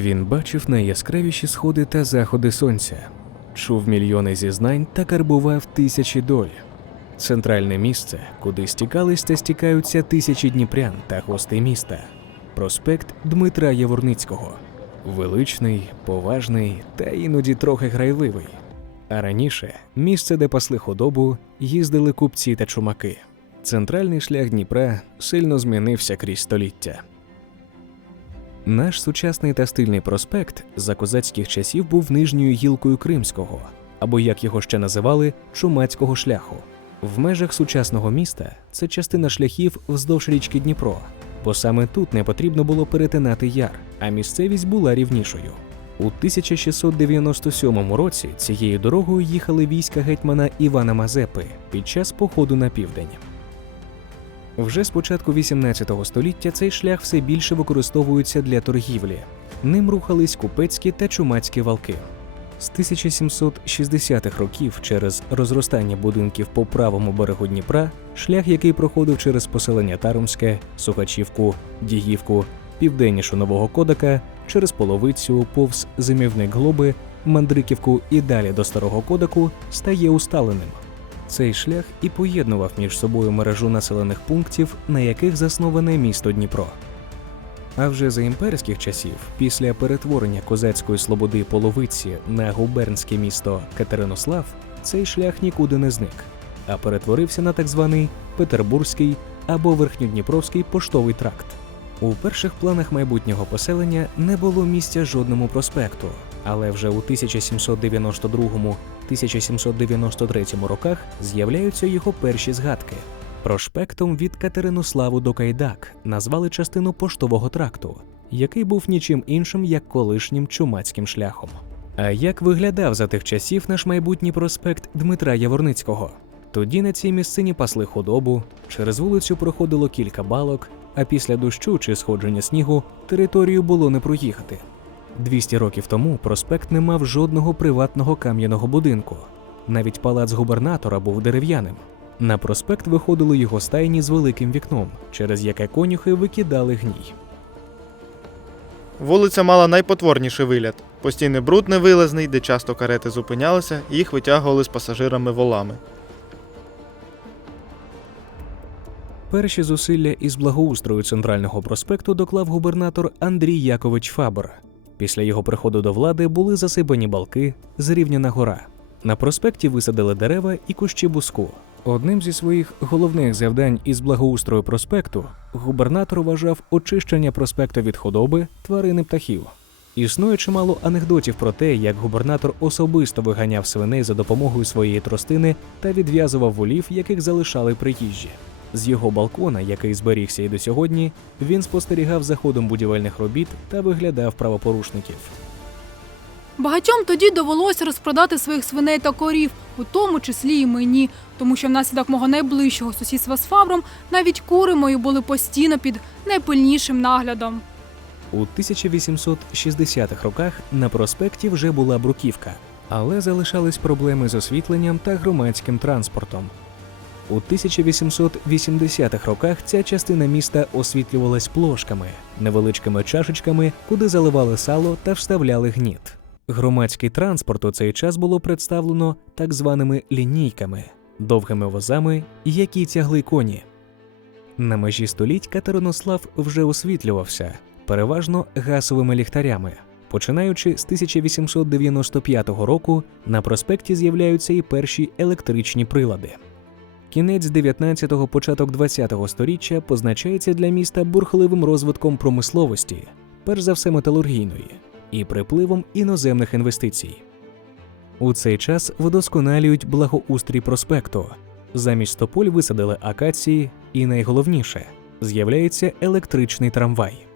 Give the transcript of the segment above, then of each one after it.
Він бачив найяскравіші сходи та заходи сонця, чув мільйони зізнань та карбував тисячі доль. Центральне місце, куди стікались та стікаються тисячі дніпрян та гостей міста. Проспект Дмитра Яворницького. Величний, поважний та іноді трохи грайливий. А раніше місце, де пасли худобу, їздили купці та чумаки. Центральний шлях Дніпра сильно змінився крізь століття. Наш сучасний та стильний проспект за козацьких часів був нижньою гілкою Кримського, або як його ще називали, чумацького шляху. В межах сучасного міста це частина шляхів вздовж річки Дніпро, бо саме тут не потрібно було перетинати яр, а місцевість була рівнішою. У 1697 році цією дорогою їхали війська гетьмана Івана Мазепи під час походу на південь. Вже з початку 18 століття цей шлях все більше використовується для торгівлі. Ним рухались купецькі та чумацькі валки. З 1760-х років через розростання будинків по правому берегу Дніпра, шлях, який проходив через поселення Таромське, Сухачівку, Дігівку, південніше Нового Кодака, через Половицю, повз зимівник Глоби, Мандриківку і далі до Старого Кодаку, стає усталеним. Цей шлях і поєднував між собою мережу населених пунктів, на яких засноване місто Дніпро. А вже за імперських часів, після перетворення козацької слободи половиці на губернське місто Катеринослав, цей шлях нікуди не зник, а перетворився на так званий Петербурзький або Верхньодніпровський поштовий тракт. У перших планах майбутнього поселення не було місця жодному проспекту, але вже у 1792-1793 роках з'являються його перші згадки. Проспектом від Катеринославу до Кайдак назвали частину поштового тракту, який був нічим іншим як колишнім чумацьким шляхом. А як виглядав за тих часів наш майбутній проспект Дмитра Яворницького? Тоді на цій місцині пасли худобу, через вулицю проходило кілька балок, а після дощу чи сходження снігу територію було не проїхати. 200 років тому проспект не мав жодного приватного кам'яного будинку. Навіть палац губернатора був дерев'яним. На проспект виходили його стайні з великим вікном, через яке конюхи викидали гній. Вулиця мала найпотворніший вигляд. Постійний бруд невилазний, де часто карети зупинялися, і їх витягували з пасажирами волами. Перші зусилля із благоустрою центрального проспекту доклав губернатор Андрій Якович Фабр. Після його приходу до влади були засипані балки, зрівняна гора. На проспекті висадили дерева і кущі буску. Одним зі своїх головних завдань із благоустрою проспекту губернатор вважав очищення проспекту від худоби, тварин і птахів. Існує чимало анекдотів про те, як губернатор особисто виганяв свиней за допомогою своєї тростини та відв'язував волів, яких залишали приїжджі. З його балкона, який зберігся і до сьогодні, він спостерігав за ходом будівельних робіт та виглядав правопорушників. Багатьом тоді довелося розпродати своїх свиней та корів, у тому числі і мені, тому що внаслідок мого найближчого сусідства з Фавром навіть кури мої були постійно під найпильнішим наглядом. У 1860-х роках на проспекті вже була бруківка, але залишались проблеми з освітленням та громадським транспортом. У 1880-х роках ця частина міста освітлювалась плошками, невеличкими чашечками, куди заливали сало та вставляли гніт. Громадський транспорт у цей час було представлено так званими лінійками, довгими возами, які тягли коні. На межі століть Катеринослав вже освітлювався, переважно газовими ліхтарями. Починаючи з 1895 року, на проспекті з'являються і перші електричні прилади. Кінець 19-го, початок 20-го сторіччя позначається для міста бурхливим розвитком промисловості, перш за все металургійної, і припливом іноземних інвестицій. У цей час вдосконалюють благоустрій проспекту. Замість тополь висадили акації, і найголовніше з'являється електричний трамвай.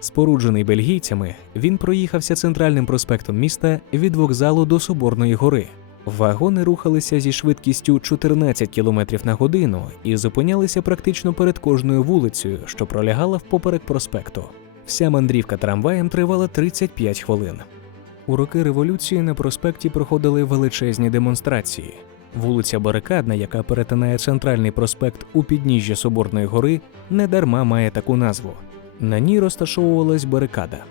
Споруджений бельгійцями, він проїхався центральним проспектом міста від вокзалу до Соборної гори. Вагони рухалися зі швидкістю 14 км на годину і зупинялися практично перед кожною вулицею, що пролягала впоперек проспекту. Вся мандрівка трамваєм тривала 35 хвилин. У роки революції на проспекті проходили величезні демонстрації. Вулиця Барикадна, яка перетинає центральний проспект у підніжжя Соборної гори, недарма має таку назву. На ній розташовувалась барикада.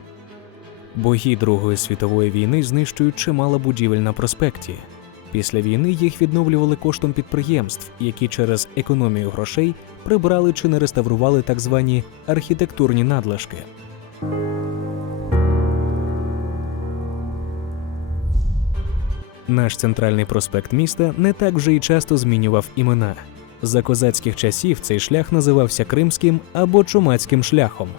Бої Другої світової війни знищують чимало будівель на проспекті. Після війни їх відновлювали коштом підприємств, які через економію грошей прибрали чи не реставрували так звані архітектурні надлишки. Наш центральний проспект міста не так вже й часто змінював імена. За козацьких часів цей шлях називався Кримським або Чумацьким шляхом.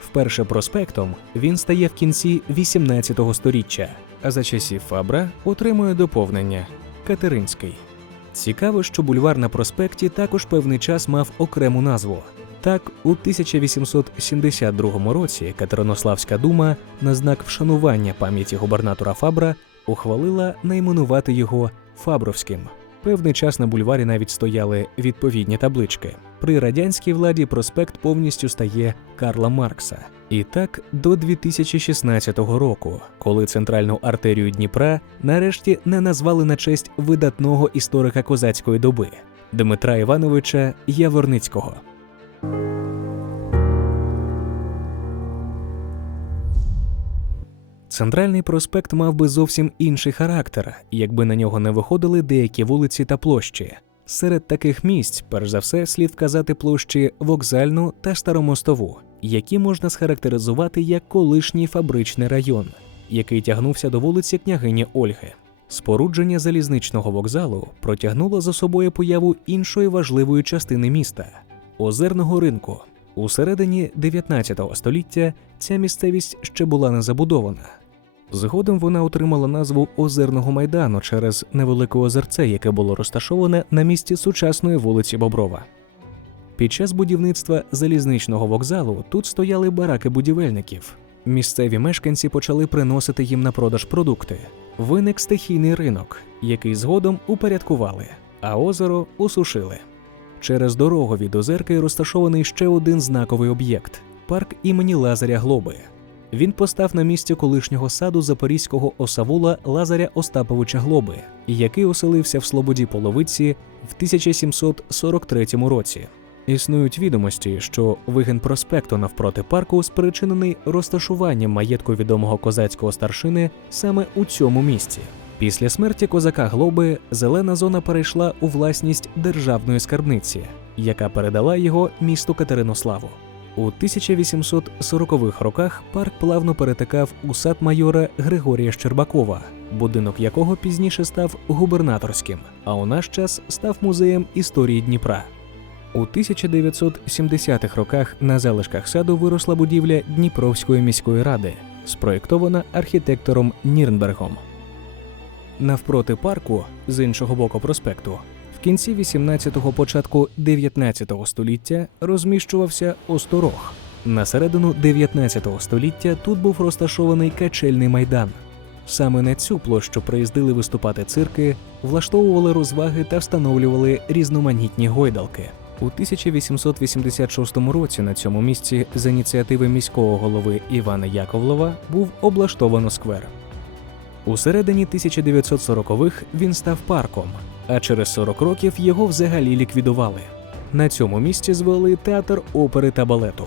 Вперше проспектом він стає в кінці 18 століття, а за часів Фабра отримує доповнення Катеринський. Цікаво, що бульвар на проспекті також певний час мав окрему назву. Так, у 1872 році Катеринославська дума на знак вшанування пам'яті губернатора Фабра ухвалила найменувати його Фабровським. Певний час на бульварі навіть стояли відповідні таблички. При радянській владі проспект повністю стає Карла Маркса. І так до 2016 року, коли центральну артерію Дніпра нарешті не назвали на честь видатного історика козацької доби Дмитра Івановича Яворницького. Центральний проспект мав би зовсім інший характер, якби на нього не виходили деякі вулиці та площі. Серед таких місць, перш за все, слід вказати площі вокзальну та старомостову, які можна схарактеризувати як колишній фабричний район, який тягнувся до вулиці княгині Ольги. Спорудження залізничного вокзалу протягнуло за собою появу іншої важливої частини міста озерного ринку. У середині 19 століття ця місцевість ще була не забудована. Згодом вона отримала назву Озерного майдану через невелике озерце, яке було розташоване на місці сучасної вулиці Боброва. Під час будівництва залізничного вокзалу тут стояли бараки будівельників. Місцеві мешканці почали приносити їм на продаж продукти. Виник стихійний ринок, який згодом упорядкували, а озеро усушили. Через дорогу від озерки розташований ще один знаковий об'єкт парк імені Лазаря Глоби. Він постав на місці колишнього саду запорізького осавула Лазаря Остаповича Глоби, який оселився в Слободі Половиці в 1743 році. Існують відомості, що вигін проспекту навпроти парку спричинений розташуванням маєтку відомого козацького старшини саме у цьому місці. Після смерті козака Глоби зелена зона перейшла у власність державної скарбниці, яка передала його місту Катеринославу. У 1840-х роках парк плавно перетикав у сад майора Григорія Щербакова, будинок якого пізніше став губернаторським, а у наш час став музеєм історії Дніпра. У 1970-х роках на залишках саду виросла будівля Дніпровської міської ради, спроєктована архітектором Нірнбергом. Навпроти парку, з іншого боку проспекту, в кінці 18-го, початку 19-го століття розміщувався осторог. На середину 19 століття тут був розташований качельний майдан. Саме на цю площу приїздили виступати цирки, влаштовували розваги та встановлювали різноманітні гойдалки. У 1886 році на цьому місці з ініціативи міського голови Івана Яковлова був облаштовано сквер. У середині 1940-х він став парком, а через 40 років його взагалі ліквідували. На цьому місці звели театр опери та балету.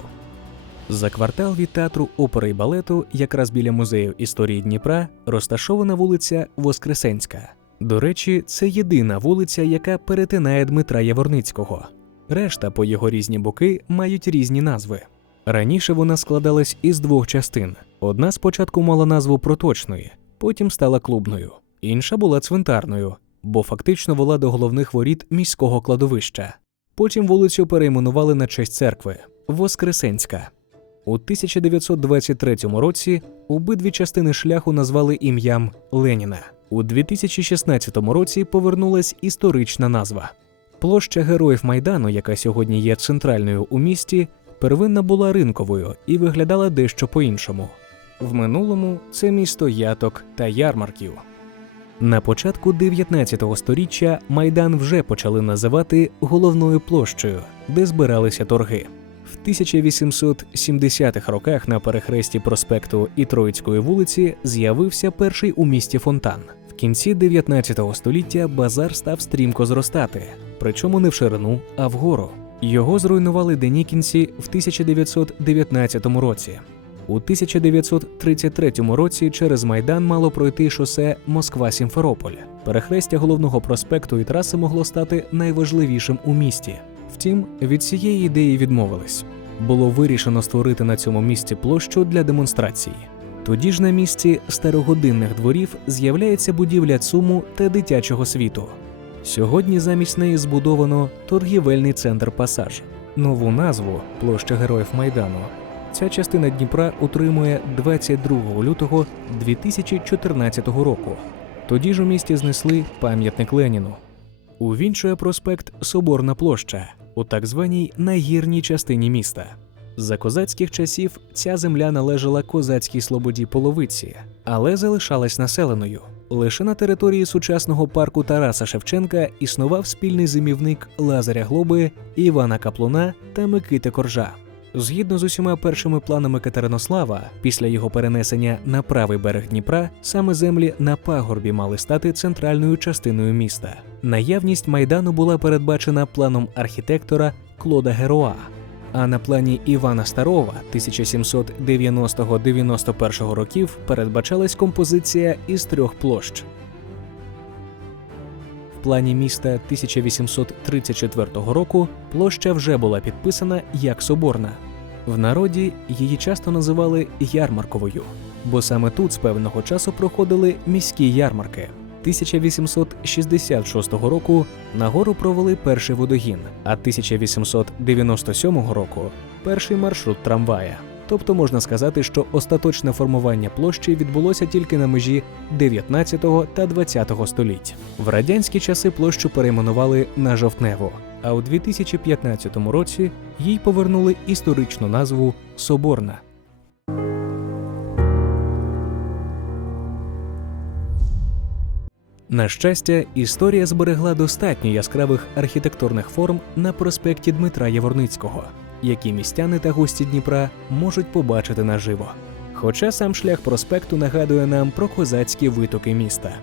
За квартал від театру опери і балету, якраз біля музею історії Дніпра, розташована вулиця Воскресенська. До речі, це єдина вулиця, яка перетинає Дмитра Яворницького. Решта по його різні боки мають різні назви. Раніше вона складалась із двох частин. Одна спочатку мала назву проточної, потім стала клубною, інша була цвинтарною, бо фактично вела до головних воріт міського кладовища. Потім вулицю перейменували на честь церкви Воскресенська. У 1923 році обидві частини шляху назвали ім'ям Леніна. У 2016 році повернулась історична назва. Площа Героїв Майдану, яка сьогодні є центральною у місті, первинна була ринковою і виглядала дещо по-іншому. В минулому це місто яток та ярмарків. На початку 19 століття Майдан вже почали називати головною площею, де збиралися торги. В 1870-х роках на перехресті проспекту і Троїцької вулиці з'явився перший у місті фонтан. Кінці 19 століття базар став стрімко зростати, причому не в ширину, а вгору. Його зруйнували денікінці в 1919 році. У 1933 році через Майдан мало пройти шосе Москва-Сімферополь. Перехрестя головного проспекту і траси могло стати найважливішим у місті. Втім, від цієї ідеї відмовились. Було вирішено створити на цьому місці площу для демонстрації. Тоді ж на місці старогодинних дворів з'являється будівля ЦУМу та дитячого світу. Сьогодні замість неї збудовано торгівельний центр Пасаж. Нову назву площа Героїв Майдану. Ця частина Дніпра утримує 22 лютого 2014 року. Тоді ж у місті знесли пам'ятник Леніну. Увінчує проспект Соборна площа у так званій нагірній частині міста. За козацьких часів ця земля належала козацькій слободі половиці, але залишалась населеною. Лише на території сучасного парку Тараса Шевченка існував спільний зимівник Лазаря Глоби, Івана Каплуна та Микити Коржа. Згідно з усіма першими планами Катеринослава, після його перенесення на правий берег Дніпра, саме землі на пагорбі мали стати центральною частиною міста. Наявність майдану була передбачена планом архітектора Клода Героа. А на плані Івана Старова 1790-91 років передбачалась композиція із трьох площ. В плані міста 1834 року площа вже була підписана як Соборна. В народі її часто називали ярмарковою, бо саме тут з певного часу проходили міські ярмарки. 1866 року на гору провели перший водогін, а 1897 року перший маршрут трамвая. Тобто можна сказати, що остаточне формування площі відбулося тільки на межі 19 та 20 століть. В радянські часи площу перейменували на Жовтневу, а у 2015 році їй повернули історичну назву Соборна. На щастя, історія зберегла достатньо яскравих архітектурних форм на проспекті Дмитра Яворницького, які містяни та гості Дніпра можуть побачити наживо. Хоча сам шлях проспекту нагадує нам про козацькі витоки міста.